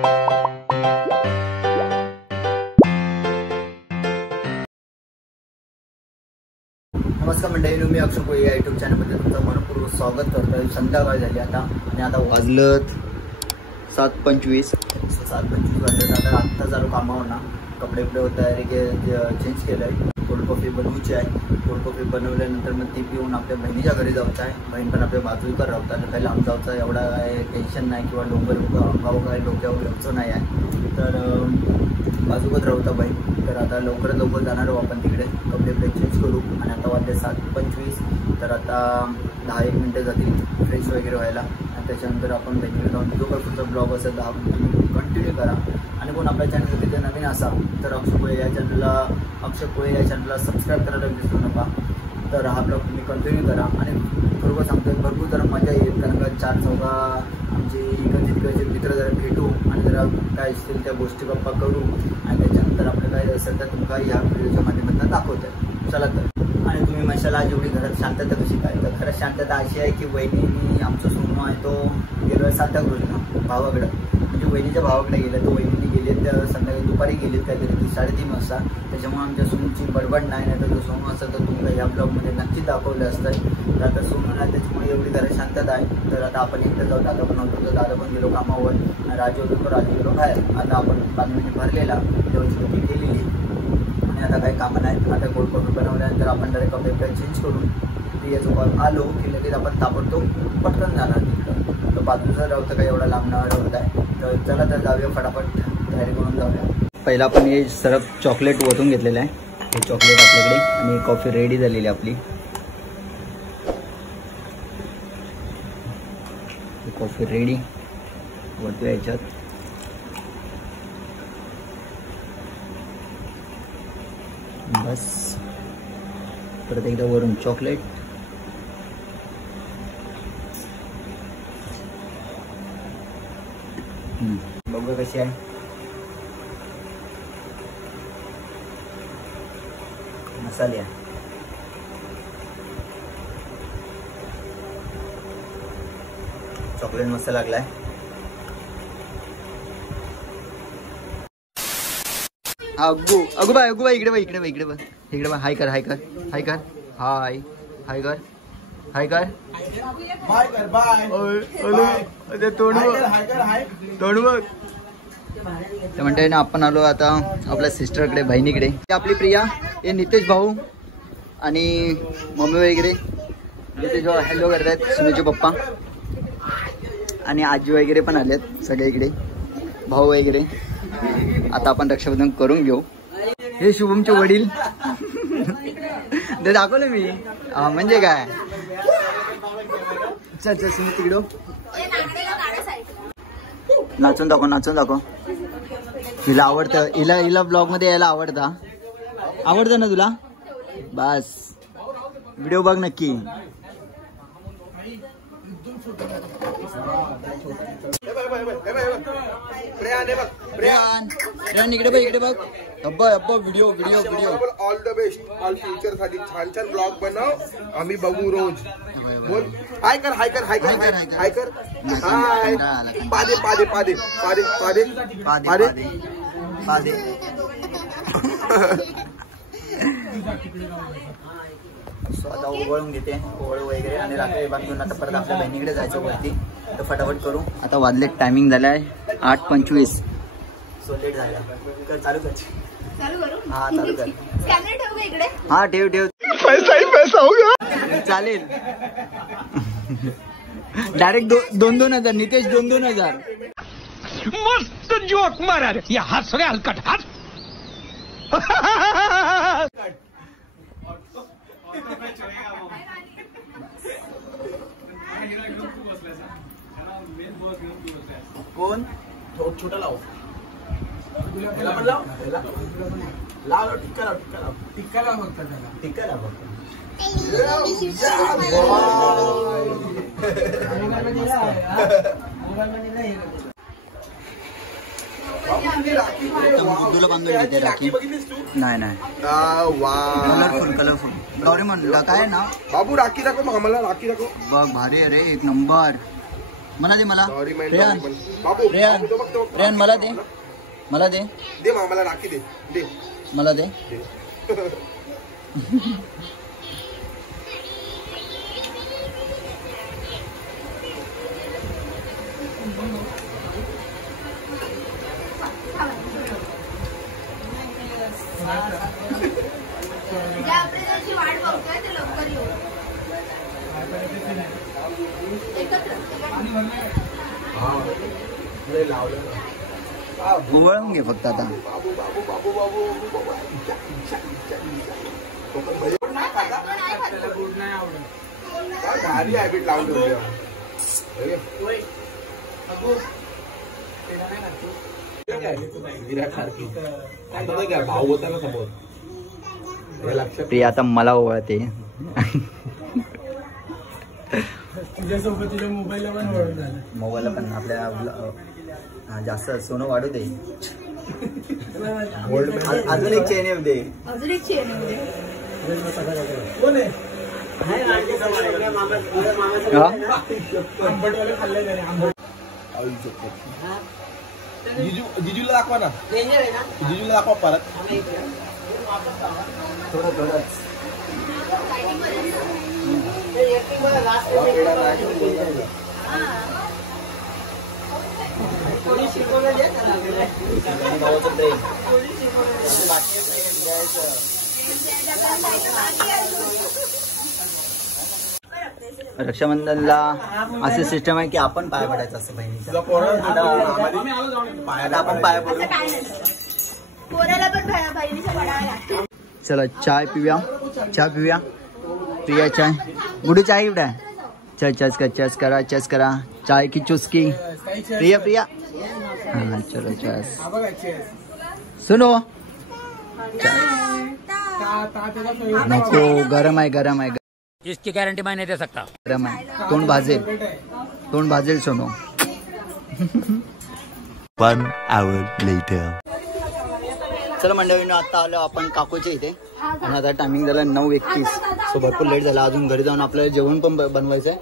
नमस्कार मंडळी, मी अक्षय कोळी या यूट्यूब चॅनलमध्ये तुमचं मनपूर्वक स्वागत करतोय। संध्याकाळ झाली आता आणि आता वाजलं 7:25 वाजले। आता चालू कामावर ना, कपडे तयारी चेंज केलं आहे। कोल्ड कॉफी बनवायची आहे। कोल्ड कॉफी बनवल्यानंतर मग ती पिऊन आपल्या बहिणीच्या घरी जायचं आहे। बहीण पण आपल्या बाजूकर राहतात, पहिला आम जायचं आहे। एवढा काय टेन्शन नाही किंवा डोंगर गाव काय डोक्यावर घ्यायचं नाही आहे, तर बाजूकच राहता बहीण। तर आता लवकर जाणार आहोत आपण तिकडे, कपडे चेंज करू। आणि आता वाजले 7:25, तर आता 10-1 मिनिटं जातील फ्रेश वगैरे व्हायला। आणि त्याच्यानंतर आपण बहिणीकडे जाऊन जो काही पुढचा ब्लॉग असेल तर कंटिन्यू करा। आणि कोण आपल्या चॅनल तिथे नवीन असाल तर अक्षय कोळी या चॅनलला सबस्क्राईब करायला विसरू नका। तर हा ब्लॉग तुम्ही कंटिन्यू करा। आणि बरोबर सांगतो, भरपूर जरा मजा येईल, कारण का 4-4 आमचे इकडचे मित्र जरा भेटू आणि जरा काय असतील त्या गोष्टी गप्पा करू। आणि त्याच्यानंतर आपलं काय असेल तर तुमका या व्हिडिओच्या माध्यमातून दाखवत आहे। चला तर। आणि तुम्ही मशाला जेवढी घरात शांतता कशी काय, तर घरात शांतता अशी आहे की वहिनीने आमचा सोनू आहे तो गेलो आहे सांताक्रूजला भावाकडं, म्हणजे वहिनीच्या भावाकडे गेले। तो वहिनीने गेले तर संध्याकाळी दुपारी गेलेत काहीतरी 3:30 वाजता। त्याच्यामुळे आमच्या सोनूची बडबड नाही, तर तो सोनू असं तर तुम्हाला या ब्लॉगमध्ये नक्की दाखवलं असतं। तर आता सोनू नाही, त्याच्यामुळे एवढी घरात शांतता आहे। तर आता आपण एकटं जाऊ, दादा पण होतो, तर दादा पण गेलो कामावर, राजू होतो तो राजू गेलो बाहेर। आता आपण पाणी भरलेला, देवाची कपी केलेली आणि आता काही कामं नाहीत। आता कोल्ड कॉफी बनवल्यानंतर आपण डायरेक्ट कपडे चेंज करून प्रियाचं कॉल आलो की लगेच आपण ताबडतोब पटकन जाणार तिकडं। तर बाजूचं राहतं काही एवढा लांबणार होत आहे, तर चला तर जाऊया, फटाफट तयारी करून जाऊया। पहिला आपण हे सरप चॉकलेट ओतून घेतलेलं आहे, हे चॉकलेट आपल्याकडे, आणि कॉफी रेडी झालेली आपली। कॉफी रेडी वरतूया याच्यात। बस परत एकदा वरून चॉकलेट। बघूया कशी आहे। मसाले आहे, चॉकलेट मस्त लागलाय। अगू बाय इकडे बघ हाय कर हाय तोंड बघ। तर म्हणते ना, आपण आलो आता आपल्या सिस्टरकडे, बहिणीकडे। आपली प्रिया, हे नितेश भाऊ आणि मम्मी वगैरे नितेश भाऊ हॅलो करतायत, सुनेचे पप्पा आणि आजी वगैरे पण आलेत सगळे इकडे, भाऊ वगैरे। आता आपण रक्षाबंधन करून घेऊ। हे शुभमचे वडील ते दाखवलं मी, म्हणजे काय। चल सुमित तिकडं नाचून दाखव। हिला आवडतं, हिला ब्लॉग मध्ये यायला आवडतं ना तुला? बस व्हिडिओ बघ नक्की। इकडे बघ अब्बा video all the best, all future साठी छान ब्लॉग बनव, आम्ही बघू रोज। बोल हाय कर हाय पादे। आता ओवळून घेते ओवळ वगैरे आणि रात्री बांधून आता परत आपल्या बहिणीकडे जायचं वरती। तर फटाफट करू। आता वाजले टायमिंग झालाय 8:25, सो लेट झाला। चालू करू? हा चालू कर। हा ठेव पैसा होगा, चालेल। डायरेक्ट 2,000 नितेश, 2,000 मस्त जोक मारा रे, या हस रे हलकट हस। कोण छोटा लाव, टिक्का लाव तुला बांधून घेते राखी? नाही कलरफुल डोरेमॉन काय ना बाबू, राखी दाखव मग आम्हाला, राखी दाखव बघ, भारी आहे रे, एक नंबर। मला दे मला. Sorry, my रेहान dog, बाबू रेहान बाबू, तो बघ. रेहान मला दे. मला दे. दे मला राखी दे. दे. मला दे. उवळून घे फक्त आता. बाबू बाबू बाबू बाबू बाबू. भारी हॅबिट लावून ठेवली. विराट सारखी काय भाऊ होता ना समोर. प्रिया आता मला ओळखते. तुझ्यासोबत तुझ्या मोबाईलला पण ओळख झालं. मोबाईलला पण आपल्या जास्त सोनं वाढू दे. अजून एक चेन येऊ दे. अजून एक चेन आहे. कोण आहे? आंबटवाले खाल्ले त्याने आंबट. जिजूला दाखवा ना. जिजूला दाखवा परत. थोडं थोडं रक्षाबंधनला असे सिस्टम आहे की आपण पाया पडायचं असं बहिणीचा. आता आपण पाया पडू. पोराला पण बहिणीच्या पडायला लागतं. चला चाय पिऊया. चहा पिऊया. प्रिया चाय. गुडू चाय इकडे आहे. चल चस करा चाय की चुस्की. प्रिया प्रिया हाँ चलो चस. सुनो नको गरम आहे. इसकी गारंटी मैं नहीं दे सकता. गरम आहे. तोंड भाजेल सोनो. 1 hour later. चला मंडळींनो आता आलो आपण काकूच्या इथे आणि आता टायमिंग झाला 9:31. सो भरपूर लेट झाला. अजून घरी जाऊन आपल्याला जेवण पण बनवायचं आहे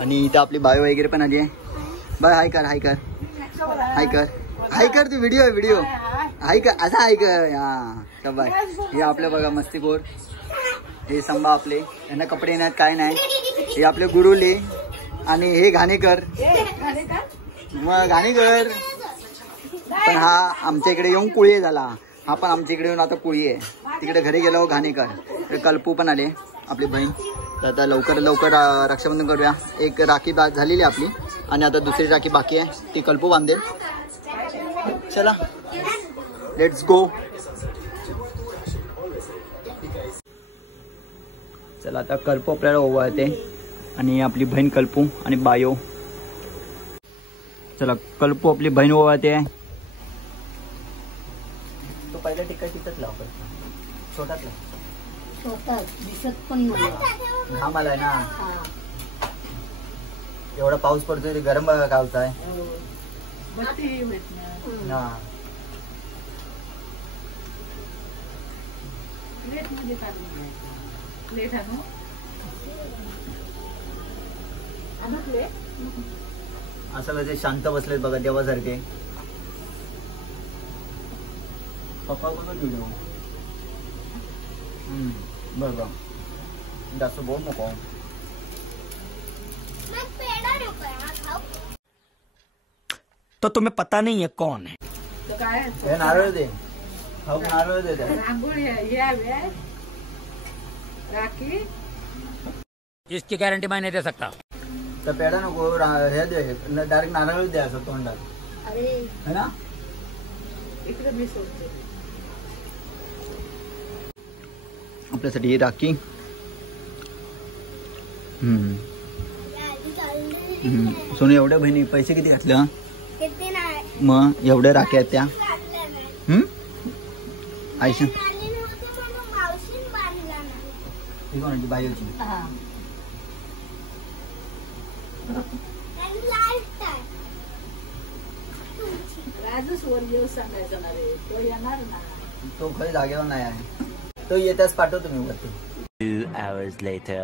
आणि इथं आपली बाय वगैरे पण आली आहे. बाय हाय कर तू. व्हिडिओ हाय कर असा हाय कर. हा बाय. हे आपल्या बघा मस्तीखोर. हे संभा आपले. यांना कपडे नाहीत काय नाही. हे आपले गुरुले आणि हे घाणेकर. मग घाणेकर पण हा आमच्या इकडे येऊन कुळी झाला. हा पण आमच्या इकडे येऊन आता कुळी आहे. तिकडे घरी गेलो घाणेकर. कल्पू पण आले आपली बहीण. तर आता लवकर रक्षाबंधन करूया. एक राखी झालेली आपली आणि आता दुसरी राखी बाकी आहे. ती कल्पू बांधेल. चला लेट्स गो. चला आता कल्पू आपल्याला ओवाळते आणि आपली बहीण कल्पू आणि बायो. चला कल्पू आपली बहीण ओवाळते. तो पहिला टिकट लाव. छोटातला दिसत पण नाही. घाम आलाय ना. एवढा पाऊस पडतोय ते गरम बघा गावचा आहे. असं कसे शांत बसलेत बघा देवासारखे. पप्पा बघा व्हिडिओ. बरोबर जास्त बोल नको. तो तुम्हें पता नहीं है कौन है. हे नारळ दे. नारळ दे. राखी इसकी गारंटी मैं नहीं दे सकता. तर पेढा नको. हे दे डायरेक्ट नारळ दे असं तोंडात. अरे है ना. इकडे मी सोडते. आपल्यासाठी ही राखी. सोनू एवढ्या बहिणी पैसे किती घातले. मग एवढ्या राख्या आहेत त्या. आयशा ही कोणाची बायोची. राजूच वर येऊ सांगायचं ना रे. तो येणार ना. तो खरी जागेवर नाही आहे. तो येत्याच पाठवतो मी वरती. 2 hours later.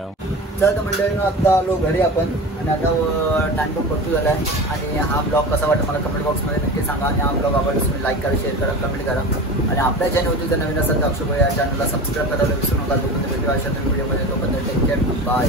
चल तर मंडळीनं आता आलो घरी आपण आणि आता टाइम पण भरपूर झाला आहे. आणि हा ब्लॉग कसा वाटला मला कमेंट बॉक्समध्ये नक्की सांगा. आणि हा ब्लॉग आवडला तुम्ही लाईक करा, शेअर करा, कमेंट करा. आणि आपल्या चॅनलवरती जर नवीन असेल तर अक्षय या चॅनलला सबस्क्राईब करायला विसरू नका. तोपर्यंत भेटूया अशा व्हिडिओमध्ये. तोपर्यंत टेक केअर, बाय.